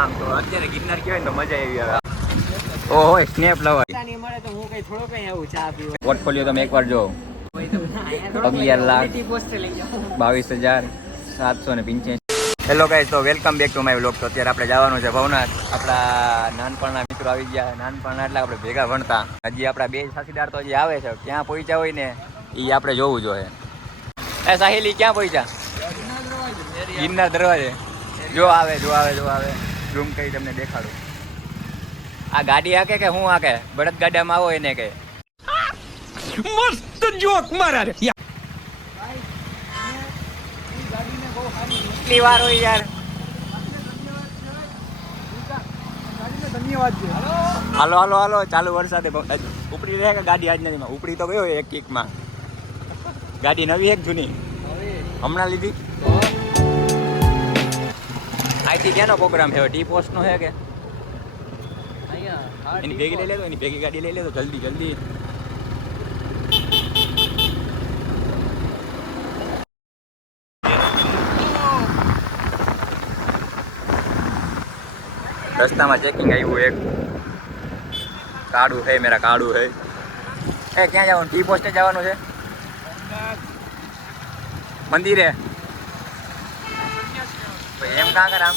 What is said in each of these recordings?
આમ તો અત્યારે ગિરનાર કહેવાય ને તો મજા આવી આવે. ઓહો સ્નેપ લવર મળે તો હું કઈ થોડો કઈ આવું ચા પીવા. પોર્ટફોલિયો તમે એકવાર જો 11,22,785. હેલો ગાઈસ, તો welcome back to my vlog. તો અત્યારે આપણે જવાનું છે ભવનાથ. આપણા નાનપણના મિત્રો આવી ગયા. નાનપણના એટલે આપણે ભેગા ભણતા. હજી આપણા બે સાથીદાર તો હજી આવે છે. ક્યાં પહોંચ્યા હોય ને એ આપણે જોવું જોઈએ. એ સાહેલી ક્યાં પહોંચ્યા? ગિરનાર દરવાજે. જો આવે ઝૂમ કરી તમને દેખાડું. આ ગાડી હાકે કે હું હાકે? બળદ ગાડામાં આવો એને કે મસ્ત જોક મારા રે. કેટલી વાર હોય યાર. હાલો હાલો હાલો ચાલુ વરસાદે ઉપડી રહે કે ગાડી આજ નથી? ઉપડી તો ગયો એક કિકમાં. ગાડી નવી એક જૂની હમણાં લીધી. અહીંથી ક્યાંનો પ્રોગ્રામ છે? ટી પોસ્ટ નો છે કે એની ભેગી લઈ લેતો? એની ભેગી ગાડી લઈ લેતો જલ્દી જલ્દી. રસ્તામાં ચેકિંગ આવ્યું એક. કાળું છે મેરા કાળું છે. એ ક્યાં જવાનું? ટી પોસ્ટે જવાનું છે? મંદિરે એમ કાં કર આમ?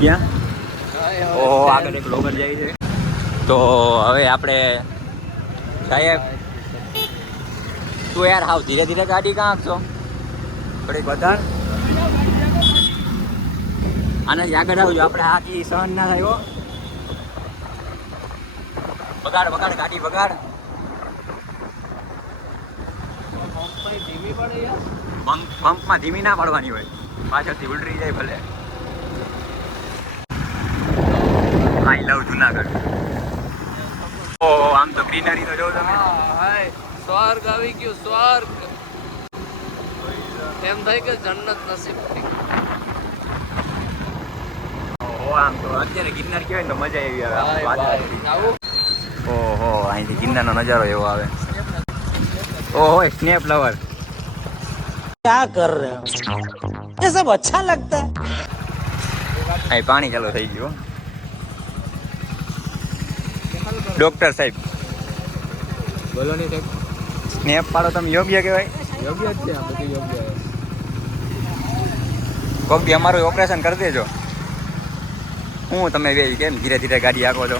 ક્યાં? ઓહો આગળ એક બ્લોગર જાય છે. તો હવે આપણે સાહેબ તું યાર હાવ ધીરે ધીરે ગાડી કાં આપશો? થોડીક વધાર આનાથી આગળ આવજો. આપણે આથી સહન ના થાય હો. બગાડ બગાડ ગાડી બગાડ. પંપમાં ધીમી ના પડવાની હોય, પાછળથી ઉલટી જાય ભલે. આઈ લવ જુનાગઢ. ઓહો આમ તો ગ્રીનરી તો જો તમે. સ્વર્ગ આવી ગયું સ્વર્ગ. એમ થાય કે જન્નત નસીબ. ઓહો આમ તો અત્યારે ગિરનાર કહેવાય ને તો મજા આવી આવે. ઓહો અહીંથી ગિરનારનો નજારો એવો આવે. ઓહો સ્નેપ લવર क्या कर रहे हो? ये सब अच्छा लगता है. અહીં પાણી ચાલુ થઈ ગયું. ડોક્ટર સાહેબ બોલો નહીં સાહેબ. સ્નેપ પાડો તમે યોગ્ય કહેવાય? યોગ્ય જ છે, આ બધું યોગ્ય છે. કોક દી અમારું ઓપરેશન કરી દેજો. હું તમે બે કેમ ધીરે ધીરે ગાડી હાંકો છો?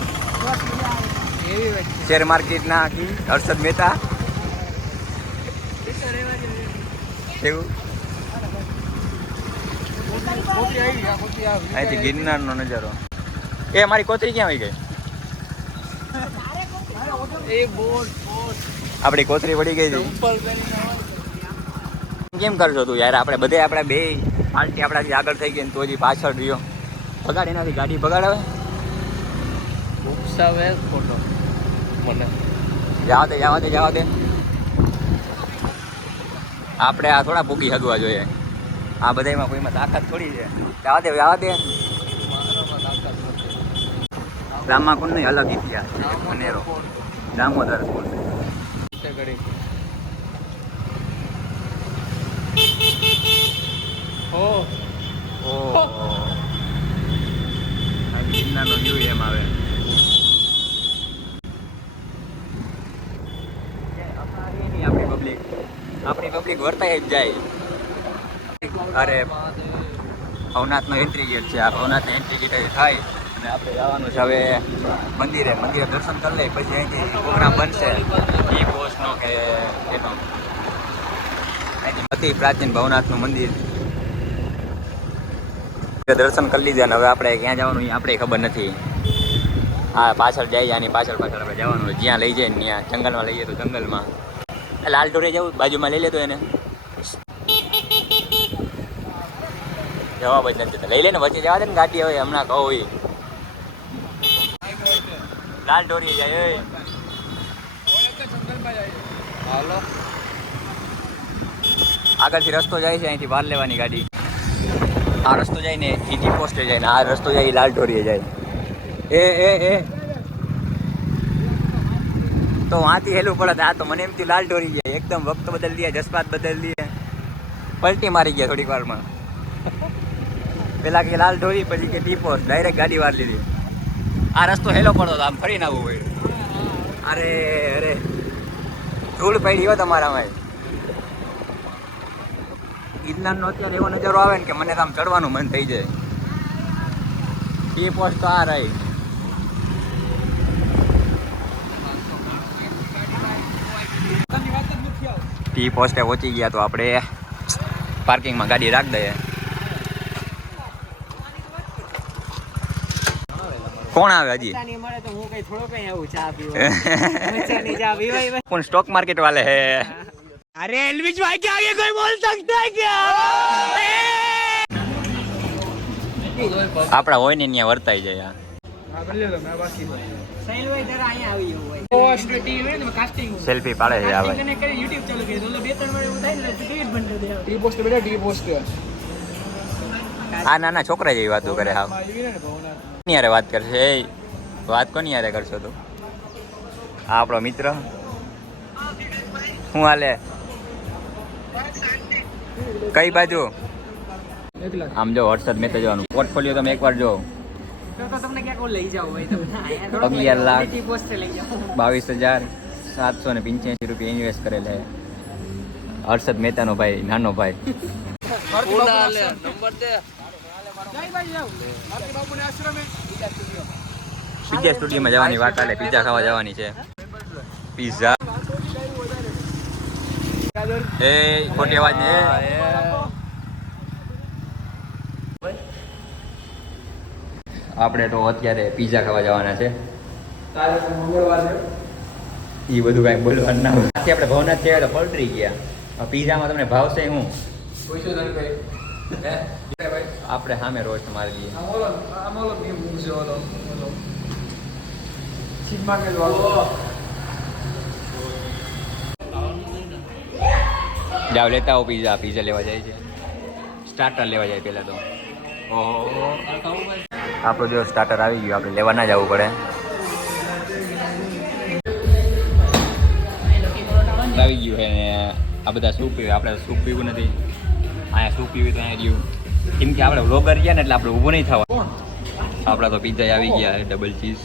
શેર માર્કેટ ના હર્ષદ મહેતા એવું. અહીંથી ગિરનારનો નજારો. એ મારી કોતરી ક્યાં આવી ગઈ? આપણી કોતરી પડી ગઈ છે. કેમ કરશો તું યાર? આપણે બધે આપણે બે પાર્ટી આપણાથી આગળ થઈ ગઈ ને તો હજી પાછળ રહ્યો. બગાડ એનાથી ગાડી બગાડાવે. ઉકસાવે ફોટો મને. જવા દે જવા દે જવા દે. આપણે આ થોડા ભૂકી હગવા જોઈએ. આ બધામાં કોઈમાં તાકાત થોડી છે. જવા દે જવા દે. રામાકુંડ ની અલગ ઇતિહાસ છે. અનેરો દામોદર કુંડ. ગિરનારનો વ્યૂ એમ આવે. આપણી પબ્લિક વર્તાય જ જાય. અરે ભવનાથનો એન્ટ્રી ગેટ છે. આ ભવનાથનો એન્ટ્રી ગેટ થાય અને આપણે જવાનું છે હવે મંદિરે. મંદિરે દર્શન કરી લઈએ પછી અહીંથી પ્રોગ્રામ બનશે ઈ પોસ્ટનો કે એનો. અહીંથી અતિ પ્રાચીન ભવનાથનું મંદિર દર્શન કરી લીધા ને હવે આપણે ક્યાં જવાનું એ આપણે ખબર નથી. હા પાછળ જાય આની પાછળ પાછળ આપણે જવાનું હોય. જ્યાં લઈ જાય ને ત્યાં જંગલમાં લઈએ તો જંગલમાં. લાલ ઢોરે જવું બાજુમાં લઈ લેતો એને. જવાબ જ નથી. લઈ લે ને વચ્ચે જવા દે ને ગાડી. હવે હમણાં કહો એ લાલ ઢોરી જાય. હાલો આગળથી રસ્તો જાય છે, અહીંથી બહાર લેવાની ગાડી. આ રસ્તો જાય ને એ ટી પોસ્ટે જાય ને આ રસ્તો જાય એ લાલ ઢોરીએ જાય. એ તો વાંથી હેલું પડે. આ તો મને એમથી લાલ ઢોરી ગયા એકદમ. વખત બદલ દિયા, જસપાત બદલ દિયે, પલટી મારી ગયા થોડીક વારમાં. પેલા કે લાલ ઢોરી, પછી કે ટી પોસ્ટ, ડાયરેક્ટ ગાડી વાર લીધી. આ રસ્તો હેલો પડતો હતો, આમ ફરીને આવવું હોય. અરે અરે ધૂળ પડી હો તમારામાં. ગિરનારનો અત્યારે એવો નજારો આવે ને કે મને તો આમ ચડવાનું મન થઈ જાય. ટી પોસ્ટ તો આ રહી. ટી પોસ્ટે પહોંચી ગયા તો આપણે પાર્કિંગમાં ગાડી રાખી દઈએ. કોણ આવે હજી? કોણ? સ્ટોક માર્કેટ વાલે હે? अरे एलविश भाई के आगे कोई बोल सकता है क्या? આપણા હોય ને ત્યાં વર્તાઈ જાય. સેલ્ફી પાડે છે આ ભાઈ. આ નાના છોકરા જેવી વાતો કરે. હા કોની યારે વાત કરશે? એ વાત કોની યારે કરશો તું? આ આપણો મિત્ર. શું હાલે? કઈ બાજુ? આમ જો હર્ષદ મહેતા જવાનું પોર્ટફોલિયો તમે એકવાર જો. 11,22,785 રૂપિયા ઇન્વેસ્ટ કરેલ છે હર્ષદ મહેતાનો ભાઈ, નાનો ભાઈ. પીઝા સ્ટુડિયોમાં જવાની વાત ચાલે. પીઝા ખાવા જવાની છે. પીઝા એ ખોટી અવાજ ને. આપણે તો અત્યારે પીઝા ખાવા જવાના છે. એ બધું કાંઈ બોલવાનું ના હોય. આપણે ભવનાથ થયા તો પલટી ગયા. પીઝામાં તમને ભાવશે હું? આપણે સામે રોજ મારી દઈએ. જાવ લેતા આવો પીઝા. પીઝા લેવા જાય છે. સ્ટાર્ટર લેવા જાય પહેલાં તો. ઓહો, આપણો જો સ્ટાર્ટર આવી ગયું, આપણે લેવા ના જવું પડે. આવી ગયું છે ને આ બધા સૂપ પીવે. આપણે સૂપ પીવું નથી. અહીંયા સૂપ પીવું તો અહીંયા રહ્યું. કેમ કે આપણે વ્લોગર ગયા ને એટલે આપણે ઊભું નહીં થવા. આપણા તો પીઝા આવી ગયા ડબલ ચીઝ.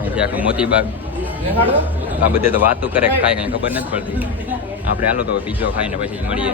અહીંથી આખું મોતીબાગ. આ બધે તો વાતો કરે, કાંઈ ખબર નથી પડતી. આપણે હાલો તો પીઝો ખાઈને પછી મળીએ.